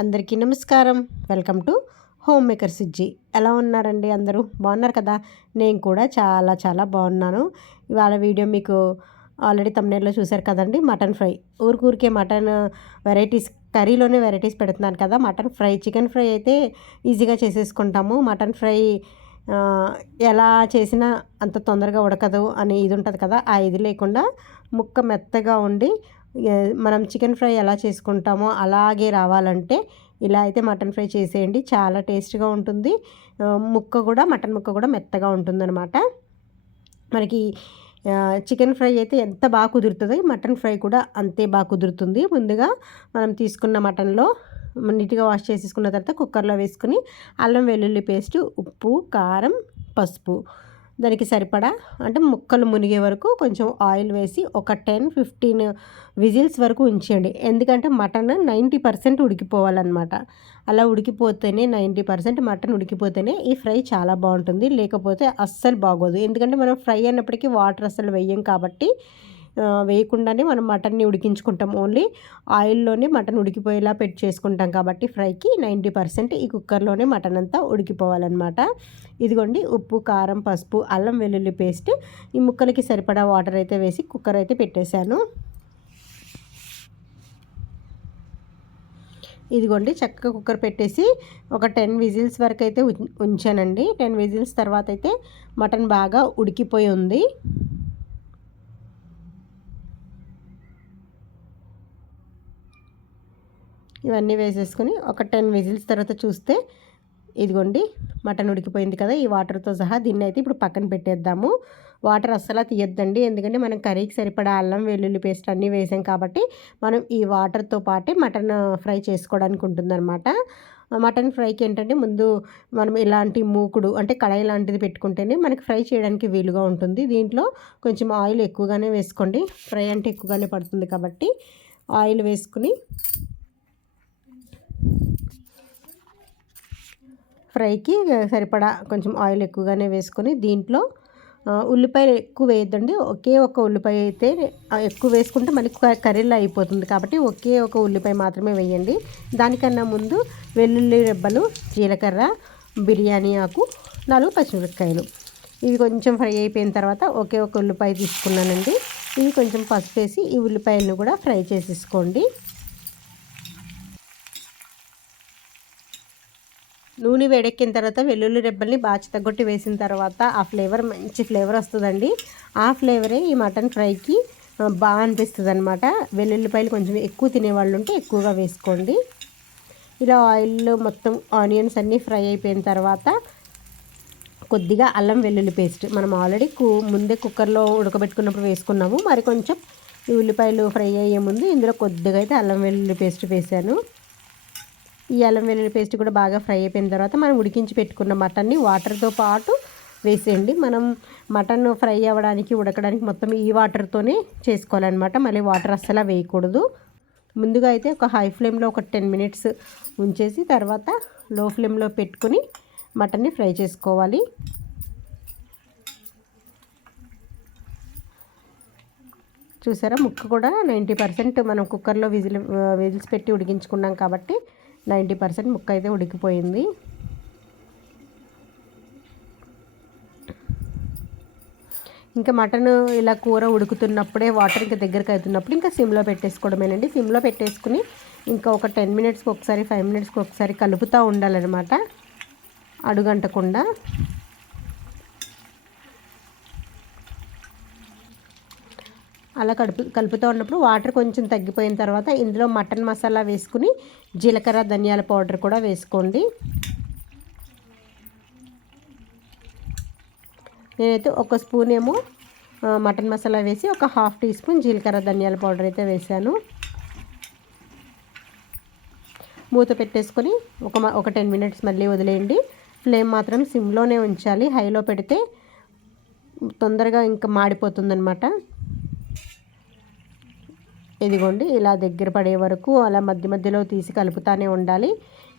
అందరికీ నమస్కారం. Welcome to home maker Sujji. ఎలా ఉన్నారండి అందరూ? బాగున్నారు కదా? నేను కూడా చాలా చాలా బాగున్నాను. ఇవాళ వీడియో మీకు ఆల్రెడీ తమ్నేల్లో చూశారు కదండి? Mutton fry. ఊరికూరికే మటన్ వెరైటీస్ కర్రీలోనే వెరైటీస్ పెడుతున్నాను కదా? మటన్ ఫ్రై చికెన్ ఫ్రై అయితే ఈజీగా చేసేసుకుంటాము. మటన్ ఫ్రై ఎలా చేసినా అంత తొందరగా ఉడకదు అని ఇది ఉంటుంది కదా? ఆ ఇది లేకుండా ముక్క మెత్తగా ఉండి మనం చికెన్ ఫ్రై ఎలా చేసుకుంటామో అలాగే రావాలంటే ఇలా అయితే మటన్ ఫ్రై చేసేయండి. చాలా టేస్ట్గా ఉంటుంది. ముక్క కూడా మటన్ ముక్క కూడా మెత్తగా ఉంటుందన్నమాట. మనకి చికెన్ ఫ్రై అయితే ఎంత బాగా కుదురుతుందో మటన్ ఫ్రై కూడా అంతే బాగా కుదురుతుంది. ముందుగా మనం తీసుకున్న మటన్లో నీట్గా వాష్ చేసేసుకున్న తర్వాత కుక్కర్లో వేసుకుని అల్లం వెల్లుల్లి పేస్ట్ ఉప్పు కారం పసుపు దానికి సరిపడా? అంటే ముక్కలు మునిగే వరకు కొంచెం ఆయిల్ వేసి ఒక టెన్ ఫిఫ్టీన్ విజిల్స్ వరకు ఉంచేయండి ఎందుకంటే మటన్ నైంటీ పర్సెంట్ ఉడికిపోవాలన్నమాట. అలా ఉడికిపోతేనే నైంటీ పర్సెంట్ మటన్ ఉడికిపోతేనే ఈ ఫ్రై చాలా బాగుంటుంది. లేకపోతే అస్సలు బాగోదు. ఎందుకంటే మనం ఫ్రై అయినప్పటికీ వాటర్ అస్సలు వేయం కాబట్టి వేయకుండానే మనం మటన్ని ఉడికించుకుంటాం. ఓన్లీ ఆయిల్లోనే మటన్ ఉడికిపోయేలా పెట్టి చేసుకుంటాం కాబట్టి ఫ్రైకి నైంటీ పర్సెంట్ ఈ కుక్కర్లోనే మటన్ అంతా ఉడికిపోవాలన్నమాట. ఇదిగోండి ఉప్పు కారం పసుపు అల్లం వెల్లుల్లి పేస్ట్ ఈ ముక్కలకి సరిపడా వాటర్ అయితే వేసి కుక్కర్ అయితే పెట్టేశాను. ఇదిగోండి చక్కగా కుక్కర్ పెట్టేసి ఒక టెన్ విజిల్స్ వరకు అయితే ఉం- ఉంచానండి. టెన్ విజిల్స్ తర్వాత అయితే మటన్ బాగా ఉడికిపోయి ఉంది. ఇవన్నీ వేసేసుకొని ఒక టెన్ విజిల్స్ తర్వాత చూస్తే ఇదిగోండి మటన్ ఉడికిపోయింది కదా ఈ వాటర్తో సహా దీన్ని అయితే ఇప్పుడు పక్కన పెట్టేద్దాము. వాటర్ అస్సలు తీయొద్దండి ఎందుకంటే మనం కర్రీకి సరిపడా అల్లం వెల్లుల్లి పేస్ట్ అన్నీ వేసాం కాబట్టి మనం ఈ వాటర్తో పాటే మటన్ ఫ్రై చేసుకోవడానికి ఉంటుందన్నమాట. మటన్ ఫ్రైకి ఏంటంటే ముందు మనం ఇలాంటి మూకుడు అంటే కడాయి లాంటిది పెట్టుకుంటేనే మనకి ఫ్రై చేయడానికి వీలుగా ఉంటుంది. దీంట్లో కొంచెం ఆయిల్ ఎక్కువగానే వేసుకోండి ఫ్రై అంటే ఎక్కువగానే పడుతుంది కాబట్టి ఆయిల్ వేసుకుని ఫ్రైకి సరిపడా కొంచెం ఆయిల్ ఎక్కువగానే వేసుకొని దీంట్లో ఉల్లిపాయలు ఎక్కువ వేయద్దండి. ఒకే ఒక ఉల్లిపాయ అయితే ఎక్కువ వేసుకుంటే మనకి కర్రీలో అయిపోతుంది. కాబట్టి ఒకే ఒక ఉల్లిపాయ మాత్రమే వేయండి. దానికన్నా ముందు వెల్లుల్లి రెబ్బలు జీలకర్ర బిర్యానీ ఆకు నాలుగు పచ్చిమిరపకాయలు. ఇవి కొంచెం ఫ్రై అయిపోయిన తర్వాత ఒకే ఒక ఉల్లిపాయ తీసుకున్నానండి. ఇది కొంచెం పసుపు వేసి ఈ ఉల్లిపాయలను కూడా ఫ్రై చేసేసుకోండి. నూనె వేడెక్కిన తర్వాత వెల్లుల్లి రెబ్బల్ని బాగా చితగొట్టి వేసిన తర్వాత ఆ ఫ్లేవర్ మంచి ఫ్లేవర్ వస్తుందండి. ఆ ఫ్లేవరే ఈ మటన్ ఫ్రైకి బాగా అనిపిస్తుంది అనమాట వెల్లుల్లిపాయలు కొంచెం ఎక్కువ తినేవాళ్ళు ఉంటే ఎక్కువగా వేసుకోండి. ఇలా ఆయిల్లో మొత్తం ఆనియన్స్ అన్నీ ఫ్రై అయిపోయిన తర్వాత కొద్దిగా అల్లం వెల్లుల్లి పేస్ట్. మనం ఆల్రెడీ కు ముందే కుక్కర్లో ఉడకబెట్టుకున్నప్పుడు వేసుకున్నాము. మరి కొంచెం ఈ ఉల్లిపాయలు ఫ్రై అయ్యే ముందు ఇందులో కొద్దిగా అయితే అల్లం వెల్లుల్లి పేస్ట్ వేసాను. ఈ అల్లం వెల్లుల్లి పేస్ట్ కూడా బాగా ఫ్రై అయిపోయిన తర్వాత మనం ఉడికించి పెట్టుకున్న మటన్ని వాటర్తో పాటు వేసేయండి. మనం మటన్ ఫ్రై అవ్వడానికి ఉడకడానికి మొత్తం ఈ వాటర్తోనే చేసుకోవాలన్నమాట. మళ్ళీ వాటర్ అస్సలు వేయకూడదు. ముందుగా అయితే ఒక హై ఫ్లేమ్లో ఒక టెన్ మినిట్స్ ఉంచేసి తర్వాత లో ఫ్లేమ్లో పెట్టుకుని మటన్ని ఫ్రై చేసుకోవాలి. చూసారా? ముక్క కూడా నైంటీ పర్సెంట్ మనం కుక్కర్లో విజిల్ విజిల్స్ పెట్టి ఉడికించుకున్నాం కాబట్టి నైంటీ పర్సెంట్ ముక్క అయితే ఉడికిపోయింది. ఇంకా మటన్ ఇలా కూర ఉడుకుతున్నప్పుడే వాటర్ ఇంకా దగ్గరికి అవుతున్నప్పుడు ఇంకా సిమ్లో పెట్టేసుకోవడమేనండి. సిమ్లో పెట్టేసుకుని ఇంకా ఒక టెన్ మినిట్స్కి ఒకసారి ఫైవ్ మినిట్స్కి ఒకసారి కలుపుతూ ఉండాలన్నమాట. అడుగంటకుండా. అలా కలుపు కలుపుతూ ఉన్నప్పుడు వాటర్ కొంచెం తగ్గిపోయిన తర్వాత ఇందులో మటన్ మసాలా వేసుకుని జీలకర్ర ధనియాల పౌడర్ కూడా వేసుకోండి. నేనైతే ఒక స్పూన్ ఏమో మటన్ మసాలా వేసి ఒక హాఫ్ టీ స్పూన్ జీలకర్ర ధనియాల పౌడర్ అయితే వేసాను. మూత పెట్టేసుకొని ఒక ఒక టెన్ మినిట్స్ మళ్ళీ వదిలేయండి. ఫ్లేమ్ మాత్రం సిమ్లోనే ఉంచాలి. హైలో పెడితే తొందరగా ఇంకా మాడిపోతుందనమాట ఇదిగోండి ఇలా దగ్గర పడే వరకు అలా మధ్య మధ్యలో తీసి కలుపుతానే ఉండాలి.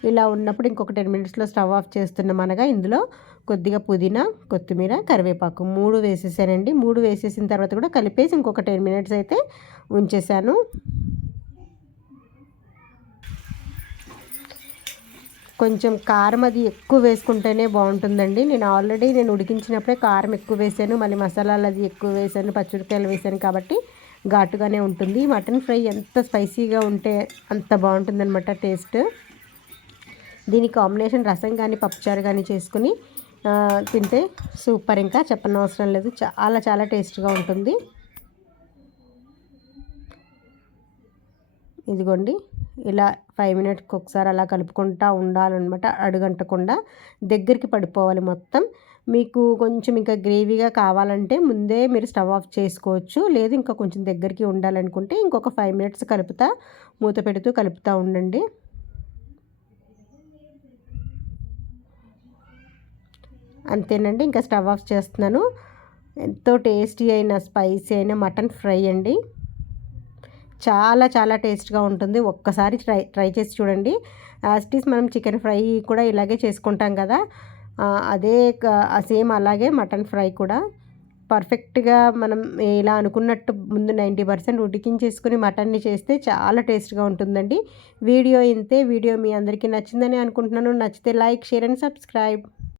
ఇలా ఉన్నప్పుడు ఇంకొక టెన్ మినిట్స్లో స్టవ్ ఆఫ్ చేస్తున్నాం అనగా ఇందులో కొద్దిగా పుదీనా కొత్తిమీర కరివేపాకు మూడు వేసేసానండి. మూడు వేసేసిన తర్వాత కూడా కలిపేసి ఇంకొక టెన్ మినిట్స్ అయితే ఉంచేసాను. కొంచెం కారం అది ఎక్కువ వేసుకుంటేనే బాగుంటుందండి. నేను ఆల్రెడీ నేను ఉడికించినప్పుడే కారం ఎక్కువ వేసాను. మళ్ళీ మసాలాలు అది ఎక్కువ వేసాను పచ్చిమిరకాయలు వేసాను కాబట్టి ఘాటుగానే ఉంటుంది. మటన్ ఫ్రై ఎంత స్పైసీగా ఉంటే అంత బాగుంటుందన్నమాట టేస్ట్. దీని కాంబినేషన్ రసం కానీ పప్పుచారు కానీ చేసుకుని తింటే సూపర్. ఇంకా చెప్పనవసరం లేదు. చాలా చాలా టేస్ట్గా ఉంటుంది. ఇదిగోండి. ఇలా ఫైవ్ మినిట్స్కి ఒకసారి అలా కలుపుకుంటూ ఉండాలన్నమాట అడుగంటకుండా దగ్గరికి పడిపోవాలి మొత్తం. మీకు కొంచెం ఇంకా గ్రేవీగా కావాలంటే ముందే మీరు స్టవ్ ఆఫ్ చేసుకోవచ్చు. లేదు ఇంకా కొంచెం దగ్గరికి ఉండాలనుకుంటే ఇంకొక ఫైవ్ మినిట్స్ కలుపుతా మూత పెడుతూ కలుపుతూ ఉండండి. అంతేనండి ఇంకా స్టవ్ ఆఫ్ చేస్తున్నాను. ఎంతో టేస్టీ అయిన స్పైసీ అయిన మటన్ ఫ్రై అండి. చాలా చాలా టేస్ట్గా ఉంటుంది. ఒక్కసారి ట్రై ట్రై చేసి చూడండి. యాస్టీస్ మనం చికెన్ ఫ్రై కూడా ఇలాగే చేసుకుంటాం కదా. అదే సేమ్ అలాగే మటన్ ఫ్రై కూడా. పర్ఫెక్ట్గా మనం ఇలా అనుకున్నట్టు ముందు నైంటీ పర్సెంట్ ఉడికించేసుకుని మటన్ని చేస్తే చాలా టేస్ట్గా ఉంటుందండి. వీడియో ఇంతే. వీడియో మీ అందరికీ నచ్చిందని అనుకుంటున్నాను. నచ్చితే లైక్ షేర్ అండ్ సబ్స్క్రైబ్.